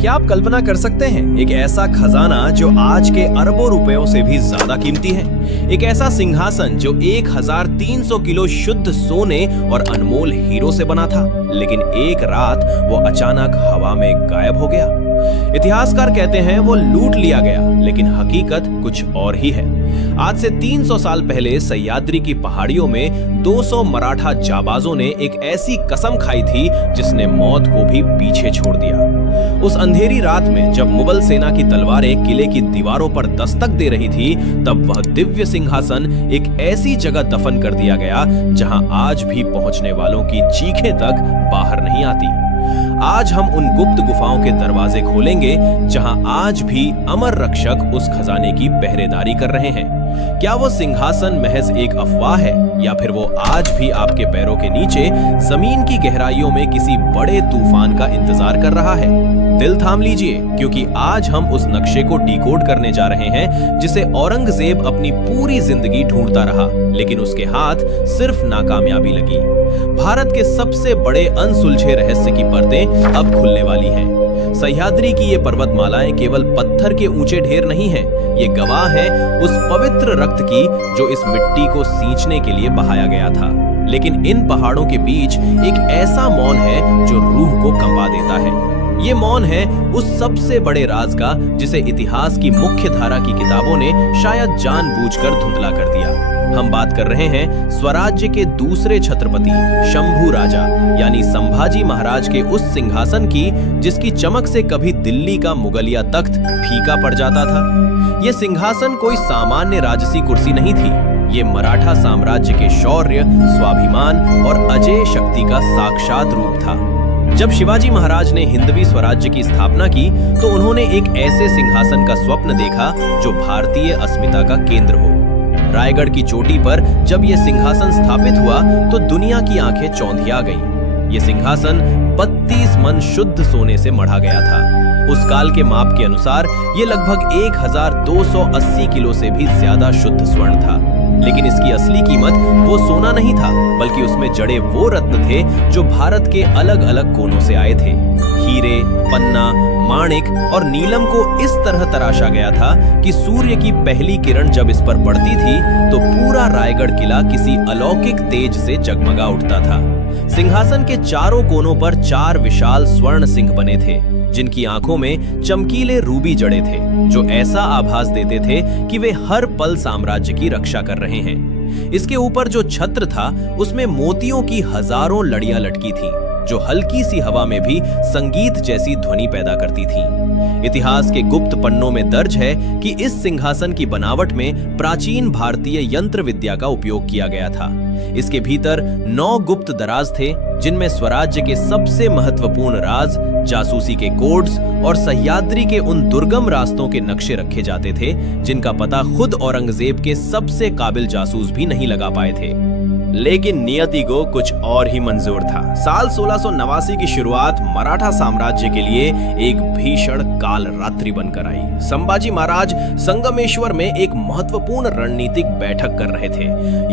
क्या आप कल्पना कर सकते हैं एक ऐसा खजाना जो आज के अरबों रुपयों से भी ज्यादा कीमती है? एक ऐसा सिंहासन जो 1300 किलो शुद्ध सोने और अनमोल हीरो से बना था, लेकिन एक रात वो अचानक हवा में गायब हो गया। इतिहासकार कहते हैं वो लूट लिया गया, लेकिन हकीकत कुछ और ही है। आज से 300 साल पहले सह्याद्री की पहाड़ियों में 200 मराठा जाबाजों ने एक ऐसी कसम खाई थी जिसने मौत को भी पीछे छोड़ दिया। उस अंधेरी रात में जब मुगल सेना की तलवारें किले की दीवारों पर दस्तक दे रही थी, तब वह दिव्य सिंहासन एक ऐसी जगह दफन कर दिया गया जहां आज भी पहुंचने वालों की चीखें तक बाहर नहीं आती। आज हम उन गुप्त गुफाओं के दरवाजे खोलेंगे जहां आज भी अमर रक्षक उस खजाने की पहरेदारी कर रहे हैं। क्या वो सिंहासन महज एक अफवाह है, या फिर वो आज भी आपके पैरों के नीचे जमीन की गहराइयों में किसी बड़े तूफान का इंतजार कर रहा है? दिल थाम लीजिए, क्योंकि आज हम उस नक्शे को डिकोड करने जा रहे हैं जिसे औरंगजेब अपनी पूरी जिंदगी ढूंढता रहा, लेकिन उसके हाथ सिर्फ नाकामयाबी लगी। भारत के सबसे बड़े अनसुलझे रहस्य की परतें अब खुलने वाली हैं। सह्याद्री की ये पर्वतमालाएं केवल पत्थर के ऊंचे ढेर नहीं हैं, ये गवाह है उस पवित्र रक्त की जो इस मिट्टी को सींचने के लिए बहाया गया था। लेकिन इन पहाड़ों के बीच एक ऐसा मौन है जो रूह को कंपा देता है। ये मौन है उस सबसे बड़े राज का जिसे इतिहास की मुख्य धारा की किताबों ने शायद जानबूझकर धुंधला कर दिया। हम बात कर रहे हैं स्वराज्य के दूसरे छत्रपति शंभू राजा यानी संभाजी महाराज के उस सिंहासन की जिसकी चमक से कभी दिल्ली का मुगलिया तख्त फीका पड़ जाता था। यह सिंहासन कोई सामान्य राजसी कुर्सी नहीं थी, ये मराठा साम्राज्य के शौर्य, स्वाभिमान और अजेय शक्ति का साक्षात रूप था। जब शिवाजी महाराज ने हिंदवी स्वराज्य की स्थापना की तो उन्होंने एक ऐसे सिंहासन का स्वप्न देखा जो भारतीय अस्मिता का केंद्र हो। रायगढ़ की चोटी पर जब यह सिंहासन स्थापित हुआ तो दुनिया की आंखें चौंधिया गईं। यह सिंहासन 32 मन शुद्ध सोने से मढ़ा गया था। उस काल के माप के अनुसार यह लगभग 1280 किलो से भी ज्यादा शुद्ध स्वर्ण था। लेकिन इसकी असली कीमत वो सोना नहीं था, बल्कि उसमें जड़े वो रत्न थे जो भारत के अलग अलग कोनों से आए थे। हीरे, पन्ना, माणिक और नीलम को इस तरह तराशा गया था कि सूर्य की पहली किरण जब इस पर पड़ती थी तो पूरा रायगढ़ किला किसी अलौकिक तेज से जगमगा उठता था। सिंहासन के चारों कोनों पर 4 विशाल स्वर्ण सिंह बने थे, जिनकी आंखों में चमकीले रूबी जड़े थे जो ऐसा आभास देते थे कि वे हर पल साम्राज्य की रक्षा कर रहे हैं। इसके ऊपर जो छत्र था उसमें मोतियों की हजारों लड़ियां लटकी थीं, जो हल्की सी हवा में भी संगीत जैसी ध्वनि पैदा करती थीं। इतिहास के गुप्त पन्नों में दर्ज है कि इस सिंहासन की बनावट में प्राचीन भारतीय यंत्र विद्या का उपयोग किया गया था। इसके भीतर 9 गुप्त दराज थे, जिनमें स्वराज्य के सबसे महत्वपूर्ण राज, जासूसी के कोड्स और सह्याद्री के उन दुर्गम रास्तों के नक्शे रखे जाते थे जिनका पता खुद औरंगजेब के सबसे काबिल जासूस भी नहीं लगा पाए थे। लेकिन नियति को कुछ और ही मंजूर था। साल 1689 की शुरुआत मराठा साम्राज्य के लिए एक भीषण काल रात्रि बनकर आई। संभाजी महाराज संगमेश्वर में एक महत्वपूर्ण रणनीतिक बैठक कर रहे थे।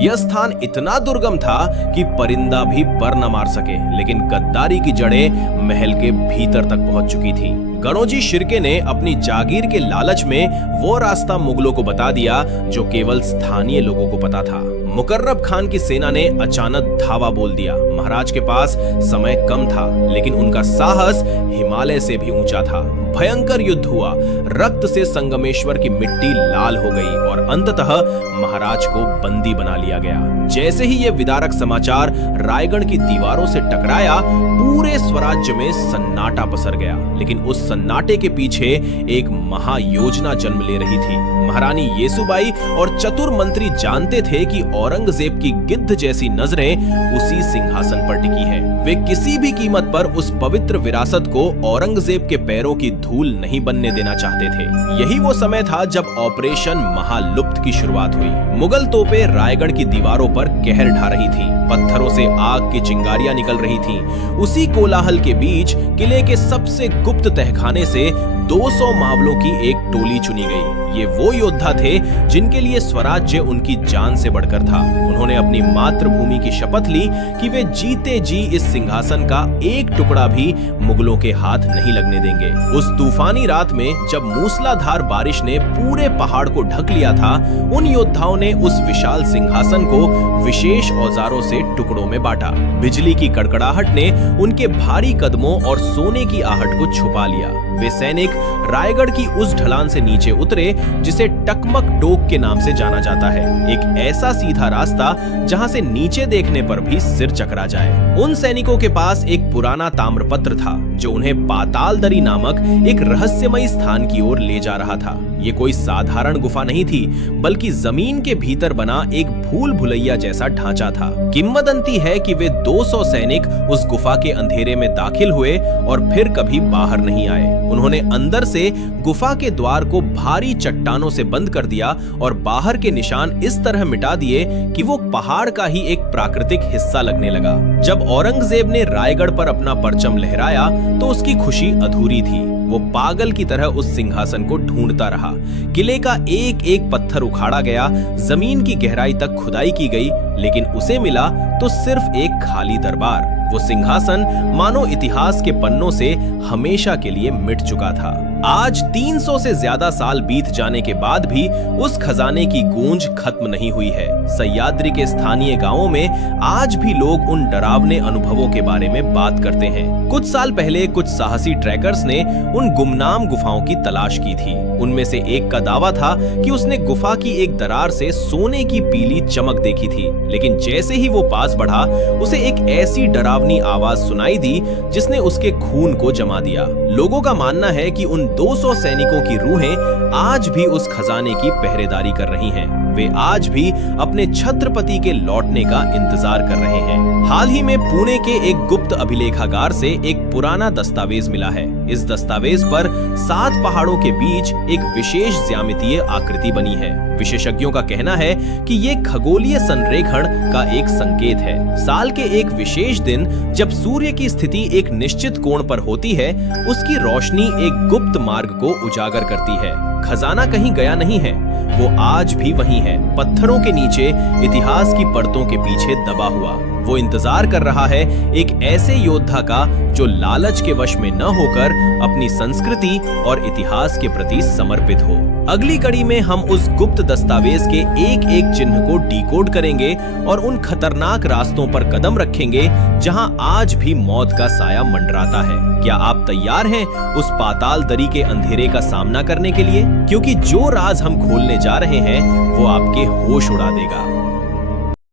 यह स्थान इतना दुर्गम था कि परिंदा भी पर न मार सके, लेकिन गद्दारी की जड़ें महल के भीतर तक पहुंच चुकी थी। गणोजी शिर्के ने अपनी जागीर के लालच में वो रास्ता मुगलों को बता दिया जो केवल स्थानीय लोगों को पता था। मुकर्रब खान की सेना ने अचानक धावा बोल दिया। महाराज के पास समय कम था, लेकिन उनका साहस हिमालय से भी ऊंचा था। भयंकर युद्ध हुआ, रक्त से संगमेश्वर की मिट्टी लाल हो गई और अंततः महाराज को बंदी बना लिया गया। जैसे ही यह विदारक समाचार रायगढ़ की दीवारों से टकराया, पूरे स्वराज्य में सन्नाटा पसर गया। लेकिन उस सन्नाटे के पीछे एक महायोजना जन्म ले रही थी। महारानी येसुबाई और चतुर मंत्री जानते थे कि औरंगजेब की गिद्ध जैसी नजरें उसी सिंहासन पर टिकी है। वे किसी भी कीमत पर उस पवित्र विरासत को औरंगजेब के पैरों की धूल नहीं बनने देना चाहते थे। यही वो समय था जब ऑपरेशन महालुप्त की शुरुआत हुई। मुगल तोपें रायगढ़ की दीवारों पर कहर ढा रही थी। पत्थरों से आग की चिंगारियां निकल रही थीं। उसी कोलाहल के बीच किले के सबसे गुप्त तहखाने से 200 मावलों की एक टोली चुनी गई। ये वो योद्धा थे जिनके लिए स्वराज्य उनकी जान से बढ़कर था। उन्होंने अपनी मातृभूमि की शपथ ली कि वे जीते जी इस सिंहासन का एक टुकड़ा भी मुगलों के हाथ नहीं लगने देंगे। उस तूफानी रात में जब मूसलाधार बारिश ने पूरे पहाड़ को ढक लिया था, उन योद्धाओं ने उस विशाल सिंहासन को विशेष औजारों से टुकड़ों में बांटा। बिजली की कड़कड़ाहट ने उनके भारी कदमों और सोने की आहट को छुपा लिया। वे सैनिक रायगढ़ की उस ढलान से नीचे उतरे जिसे टकमक टोक के नाम से जाना जाता है। एक ऐसा सीधा रास्ता जहां से नीचे देखने पर भी सिर चकरा जाए। उन सैनिकों के पास एक पुराना ताम्रपत्र था जो उन्हें पातालदरी नामक एक रहस्यमयी स्थान की ओर ले जा रहा था। ये कोई साधारण गुफा नहीं थी, बल्कि जमीन के भीतर बना एक भूल भुलैया जैसा ढांचा था। किंवदंती है कि वे 200 सैनिक उस गुफा के अंधेरे में दाखिल हुए और फिर कभी बाहर नहीं आए। उन्होंने अंदर से गुफा के द्वार को भारी चट्टानों से बंद कर दिया और बाहर के निशान इस तरह मिटा दिए कि वो पहाड़ का ही एक प्राकृतिक हिस्सा लगने लगा। जब औरंगजेब ने रायगढ़ पर अपना परचम लहराया तो उसकी खुशी अधूरी थी। वो पागल की तरह उस सिंहासन को ढूंढता रहा। किले का एक एक पत्थर उखाड़ा गया, जमीन की गहराई तक खुदाई की गई, लेकिन उसे मिला तो सिर्फ एक खाली दरबार। वो सिंहासन मानो इतिहास के पन्नों से हमेशा के लिए मिट चुका था। आज 300 से ज्यादा साल बीत जाने के बाद भी उस खजाने की गूंज खत्म नहीं हुई है। सह्याद्री के स्थानीय गांवों में आज भी लोग उन डरावने अनुभवों के बारे में बात करते हैं। कुछ साल पहले कुछ साहसी ट्रैकर्स ने उन गुमनाम गुफाओं की तलाश की थी। उनमें से एक का दावा था कि उसने गुफा की एक दरार से सोने की पीली चमक देखी थी, लेकिन जैसे ही वो पास बढ़ा उसे एक ऐसी डरावनी आवाज सुनाई दी जिसने उसके खून को जमा दिया। लोगों का मानना है कि उन 200 सैनिकों की रूहें आज भी उस खजाने की पहरेदारी कर रही हैं। वे आज भी अपने छत्रपति के लौटने का इंतजार कर रहे हैं। हाल ही में पुणे के एक गुप्त अभिलेखागार से एक पुराना दस्तावेज मिला है। इस दस्तावेज पर 7 पहाड़ों के बीच एक विशेष ज्यामितीय आकृति बनी है। विशेषज्ञों का कहना है कि ये खगोलीय संरेखण का एक संकेत है। साल के एक विशेष दिन जब सूर्य की स्थिति एक निश्चित कोण पर होती है, उसकी रोशनी एक गुप्त मार्ग को उजागर करती है। खजाना कहीं गया नहीं है, वो आज भी वहीं है, पत्थरों के नीचे इतिहास की परतों के पीछे दबा हुआ। वो इंतजार कर रहा है एक ऐसे योद्धा का जो लालच के वश में न होकर अपनी संस्कृति और इतिहास के प्रति समर्पित हो। अगली कड़ी में हम उस गुप्त दस्तावेज के एक एक चिन्ह को डिकोड करेंगे और उन खतरनाक रास्तों पर कदम रखेंगे जहां आज भी मौत का साया मंडराता है। क्या आप तैयार हैं उस पाताल दरी के अंधेरे का सामना करने के लिए? क्योंकि जो राज हम खोलने जा रहे हैं वो आपके होश उड़ा देगा।